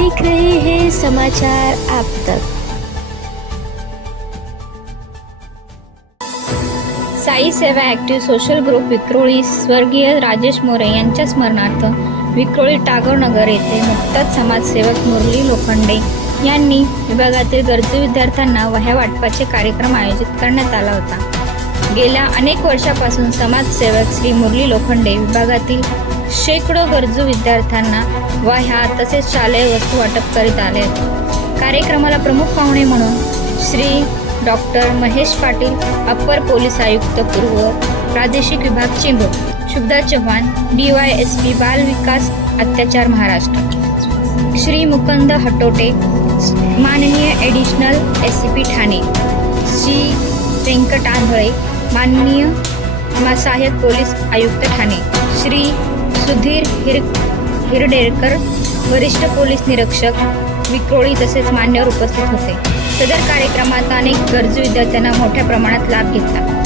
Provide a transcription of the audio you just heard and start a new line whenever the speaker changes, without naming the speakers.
देख रहे हैं समाचार आप तक।
साई सेवा ॲक्टिव्ह सोशल ग्रुप विक्रोळी स्वर्गीय राजेश मोरे यांच्या स्मरणार्थ विक्रोळी टागोरनगर येथे नुकताच समाजसेवक मुरली लोखंडे यांनी विभागातील गरजू विद्यार्थ्यांना वह्या वाटपाचे कार्यक्रम आयोजित करण्यात आला होता. गेल्या अनेक वर्षापासून समाजसेवक श्री मुरली लोखंडे विभागातील शेकडो गरजू विद्यार्थ्यांना वह्या तसेच शालेय वस्तू वाटप करीत आले. आहेत कार्यक्रमाला प्रमुख पाहुणे म्हणून Shri doctor Mahesh Patil upper police आयुक्त पूर्व प्रादेशिक विभाग Chembur Shubhada Chavan D Y S P बाल विकास अत्याचार महाराष्ट्र. श्री मुकंद हटोटे माननीय additional S C P Thane. Shri Venkat Andhale माननीय सहाय्यक पोलीस आयुक्त ठाणे. श्री सुधीर हिर हिरडेकर वरिष्ठ पोलीस निरीक्षक विक्रोळी तसेच मान्यवर उपस्थित होते. सदर कार्यक्रमात अनेक गरजू विद्यार्थ्यांना मोठ्या प्रमाणात लाभ घेतला.